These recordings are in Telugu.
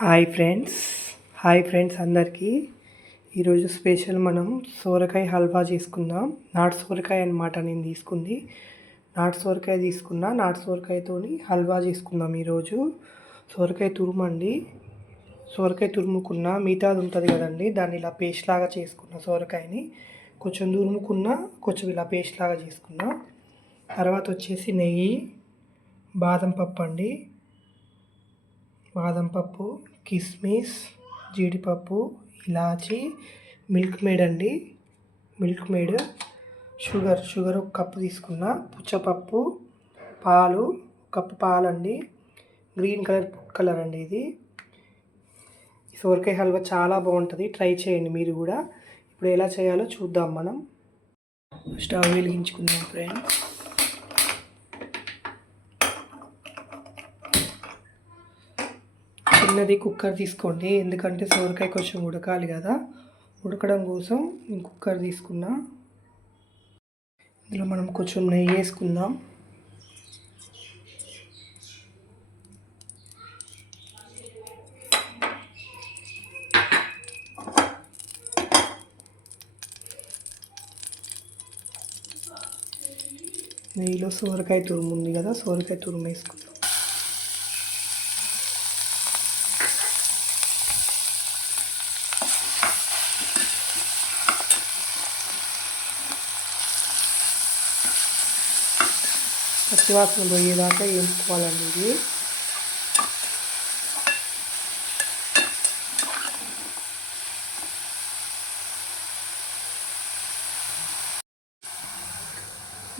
Hi friends. హాయ్ ఫ్రెండ్స్ అందరికీ. ఈరోజు స్పెషల్ మనం సోరకాయ హల్వా చేసుకుందాం. నాటు సోరకాయ అనమాట నేను తీసుకుంది. నాటు సోరకాయ తీసుకున్నా నాటు సోరకాయతోని హల్వా చేసుకుందాం ఈరోజు. సోరకాయ తురుమండి. సోరకాయ తురుముకున్న మిగతాది ఉంటుంది కదండి దాన్ని ఇలా పేస్ట్ లాగా చేసుకున్న సోరకాయని. కొంచెం తురుముకున్న కొంచెం ఇలా పేస్ట్ లాగా చేసుకున్నా. తర్వాత వచ్చేసి నెయ్యి బాదం పప్పు అండి. బాదం పప్పు కిస్మిస్ జీడిపప్పు ఇలాచి మిల్క్ మేడ్ అండి. Milk made. షుగర్ షుగర్ ఒక కప్పు తీసుకున్న. పుచ్చపప్పు పాలు కప్పు పాలండి. గ్రీన్ కలర్ కలర్ అండి ఇది. సోరకాయ హల్వా చాలా బాగుంటుంది. ట్రై చేయండి మీరు కూడా. ఇప్పుడు ఎలా చేయాలో చూద్దాం మనం. స్టవ్ వెలిగించుకుందాం ఫ్రెండ్స్. చిన్నది కుక్కర్ తీసుకోండి. ఎందుకంటే సోరకాయ కొంచెం ఉడకాలి కదా. ఉడకడం కోసం నేను కుక్కర్ తీసుకున్నా. ఇందులో మనం కొంచెం నెయ్యి వేసుకుందాం. నెయ్యిలో సోరకాయ తురుము ఉంది కదా. సోరకాయ తురుము వేసుకుందాం. పచ్చివాసన పోయేదాకా వేసుకోవాలండి ఇది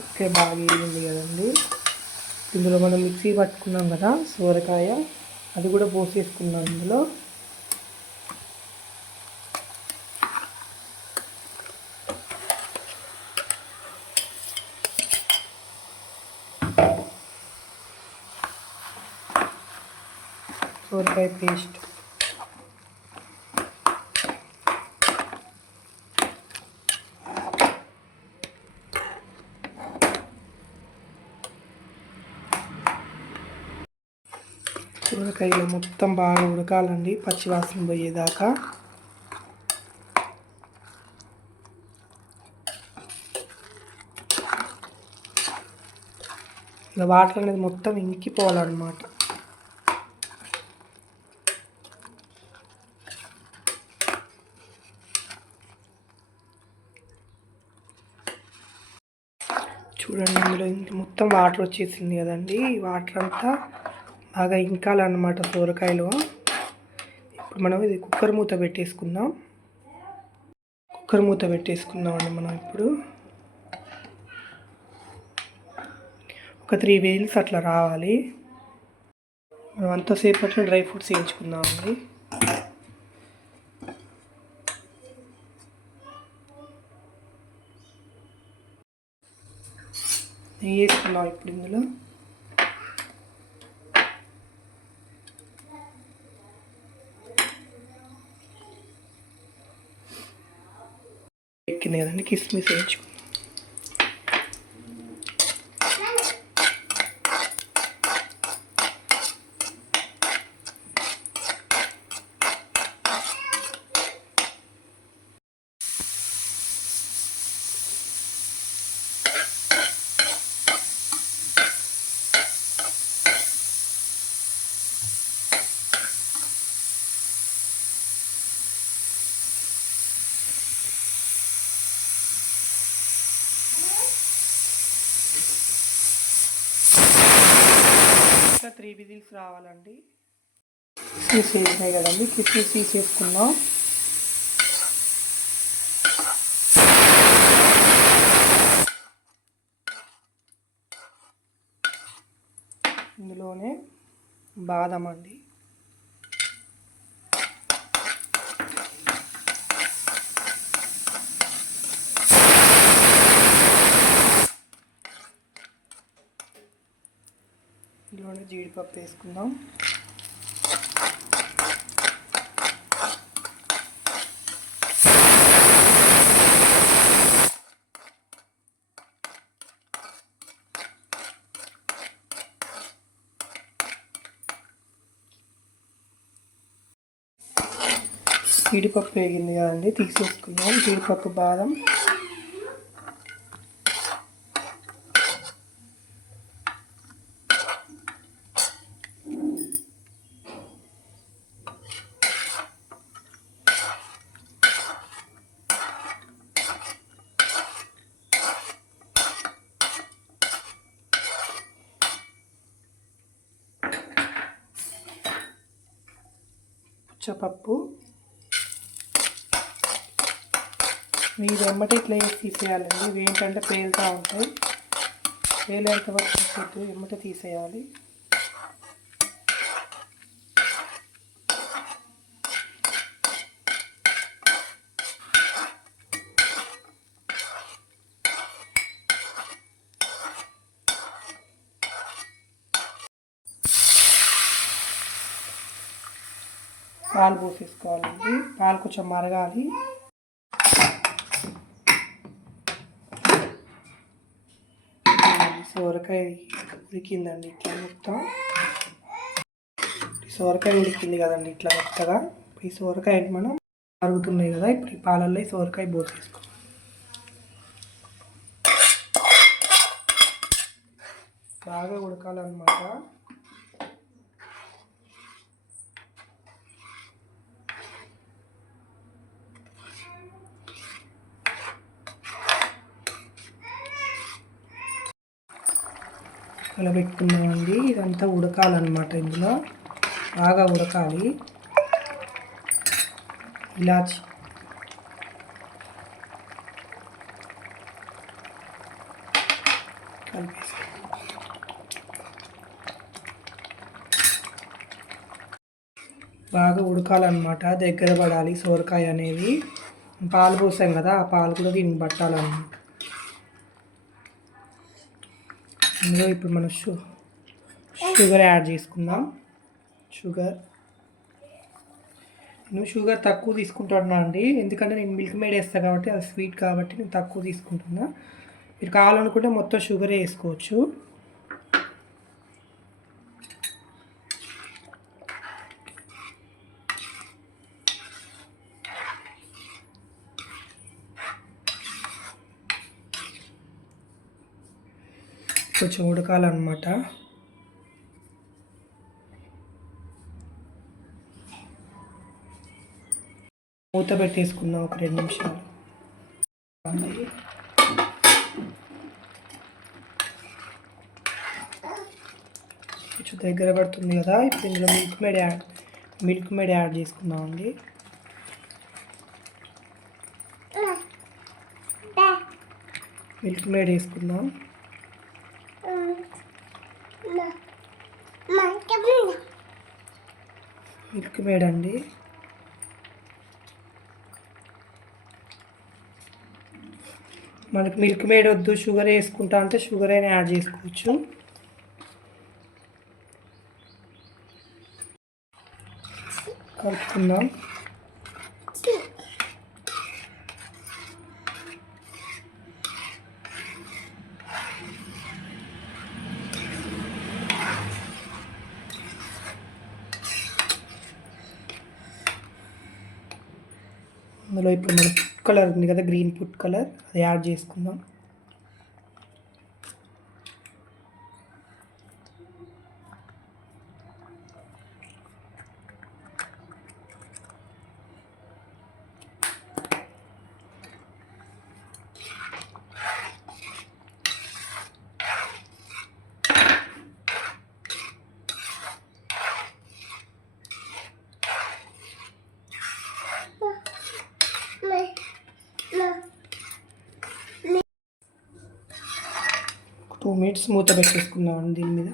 ఓకే బాగా వేగింది కదండి. ఇందులో మనం మిక్సీ పట్టుకున్నాం కదా సోరకాయ అది కూడా పోసేసుకున్నాం ఇందులో. సోరకాయ పేస్ట్. సోరకాయలో మొత్తం బాగా ఉడకాలండి పచ్చివాసన పోయేదాకా. ఇలా వాటర్ అనేది మొత్తం ఇంకిపోవాలన్నమాట. చూడండి ఇందులో మొత్తం వాటర్ వచ్చేసింది కదండి. వాటర్ అంతా బాగా ఇంకాలన్నమాట సోరకాయలో. ఇప్పుడు మనం ఇది కుక్కర్ మూత పెట్టేసుకుందాం. కుక్కర్ మూత పెట్టేసుకుందామండి మనం ఇప్పుడు. ఒక త్రీ వీల్స్ అట్లా రావాలి. మనం అంతసేపు అట్లా డ్రై ఫ్రూట్స్ వేయించుకుందామండి. నెయ్యి వేసుకున్నాం ఇప్పుడు ఇందులో ఎక్కింది కదండి కిస్మిస్ వేయించుకున్నాం రావాలండి. కిస్మిస్ వేసినాయి కదండి. కిస్మిస్ తీసేసుకుందాం ఇందులోనే బాదం అండి. ఇందులోనే జీడిపప్పు వేసుకుందాం. జీడిపప్పు వేగింది కదండి తీసేసుకుందాం. జీడిపప్పు బాదం. పచ్చపప్పు. మీరు వెంబటి ఇట్లా వేసి తీసేయాలండి. ఇవి ఏంటంటే పేలుతూ ఉంటాయి. పేలేంత వరకు తీసేద్దు ఎమ్మట తీసేయాలి. పాలు పోసేసుకోవాలండి పాలు కొంచెం మరగాలి. సోరకాయ ఉడికిందండి ఇట్లా మొత్తం. సోరకాయ ఉడికింది కదండి ఇట్లా మెత్తగా. ఈ సోరకాయ మనం మరుగుతున్నాయి కదా ఇప్పుడు ఈ పాలల్లో ఈ సోరకాయ పోసేసుకో బాగా ఉడకాలన్నమాట. కలబెట్టుకున్నామండి. ఇదంతా ఉడకాలన్నమాట ఇందులో. బాగా ఉడకాలి. ఇలాచి. బాగా ఉడకాలన్నమాట. దగ్గర పడాలి సోరకాయ అనేది. పాలు పోసాం కదా ఆ పాలు కూడా దీన్ని పట్టాలన్నమాట. ఇందులో ఇప్పుడు మనం షు షుగర్ యాడ్ చేసుకుందాం. షుగర్. నేను షుగర్ తక్కువ తీసుకుంటున్నా అండి. ఎందుకంటే నేను మిల్క్ మేడ్ వేస్తాను కాబట్టి అది స్వీట్ కాబట్టి నేను తక్కువ తీసుకుంటున్నా. మీరు కావాలనుకుంటే మొత్తం షుగరే వేసుకోవచ్చు. కొంచెం ఉడకాలన్నమాట. మూత పెట్టేసుకుందాం ఒక రెండు నిమిషాలు. కొంచెం దగ్గర పడుతుంది కదా ఇప్పుడు ఇందులో milk maid add milk maid add చేసుకుందాం అండి. మిల్క్ మేడ్ వేసుకుందాం. మిల్క్ మేడ్ అండి. మనకి మిల్క్ మేడ్ వద్దు షుగర్ వేసుకుంటా అంటే షుగర్ అయినా యాడ్ చేసుకోవచ్చు. కలుపుకుందాం. అందులో ఇప్పుడు మన ఫుడ్ కలర్ ఉంది కదా గ్రీన్ ఫుడ్ కలర్ అది యాడ్ చేసుకుందాం. టూ మినిట్స్ మూత పెట్టేసుకుందామండి దీని మీద.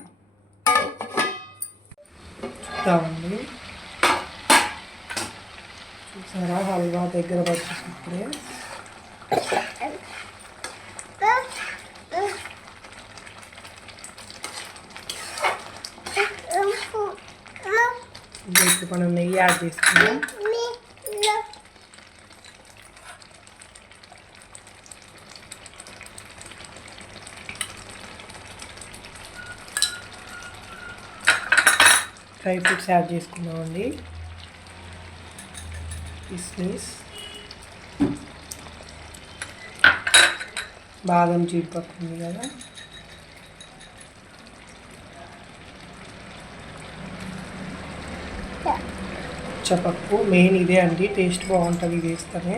చూద్దామండి. చూసారా? హల్వా దగ్గర పట్టేసినప్పుడే ఇప్పుడు. మనం నెయ్యి యాడ్ చేసుకుందాం. డ్రై ఫ్రూట్స్ యాడ్ చేసుకుందామండి కిస్మిస్ బాదం జీడిపప్పు ఉంది కదా. పచ్చపప్పు మెయిన్ ఇదే అండి. టేస్ట్ బాగుంటుంది ఇది వేస్తేనే.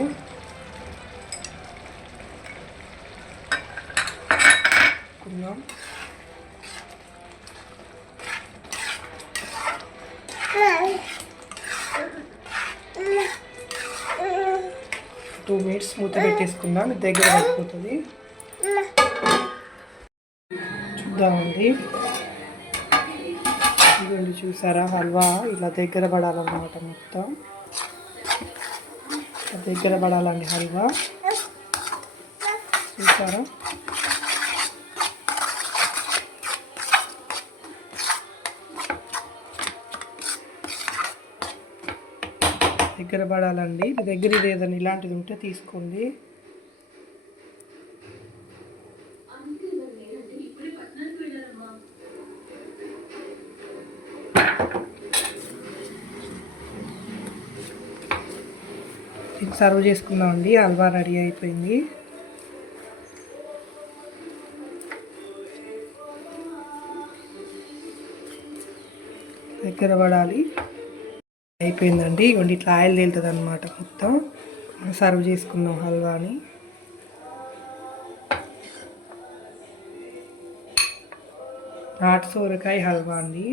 టూ మినిట్స్ మూత పెట్టేసుకుందాం. ఇది దగ్గర పడిపోతుంది. చూద్దామండి ఇదిగోండి చూసారా? హల్వా ఇలా దగ్గర పడాలన్నమాట మొత్తం. దగ్గర పడాలండి హల్వా. చూసారా? దగ్గర పడాలండి. మీ దగ్గర ఇది ఏదైనా ఇలాంటిది ఉంటే తీసుకోండి. సర్వ్ చేసుకుందామండి. హల్వా రెడీ అయిపోయింది. దగ్గర పడాలి. అయిపోయిందండి. ఇవ్వండి ఇట్లా ఆయిల్ తేలుతుంది అనమాట మొత్తం. సర్వ్ చేసుకుందాం హల్వాని నాటు సోరకాయ హల్వా అండి.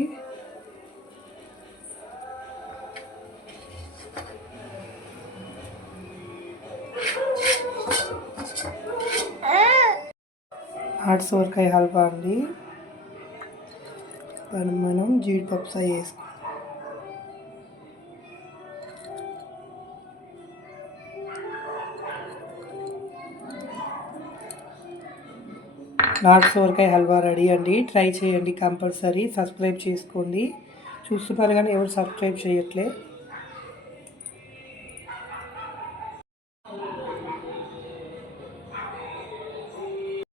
నాటు సోరకాయ హల్వా అండి. దాన్ని మనం జీడిపప్పు సై వేసుకుంటాం నాటు సోరకాయ హల్వా రెడీ అండి. ట్రై చేయండి కంపల్సరీ. సబ్స్క్రైబ్ చేసుకోండి. చూస్తున్నారు కానీ ఎవరు సబ్స్క్రైబ్ చేయట్లే.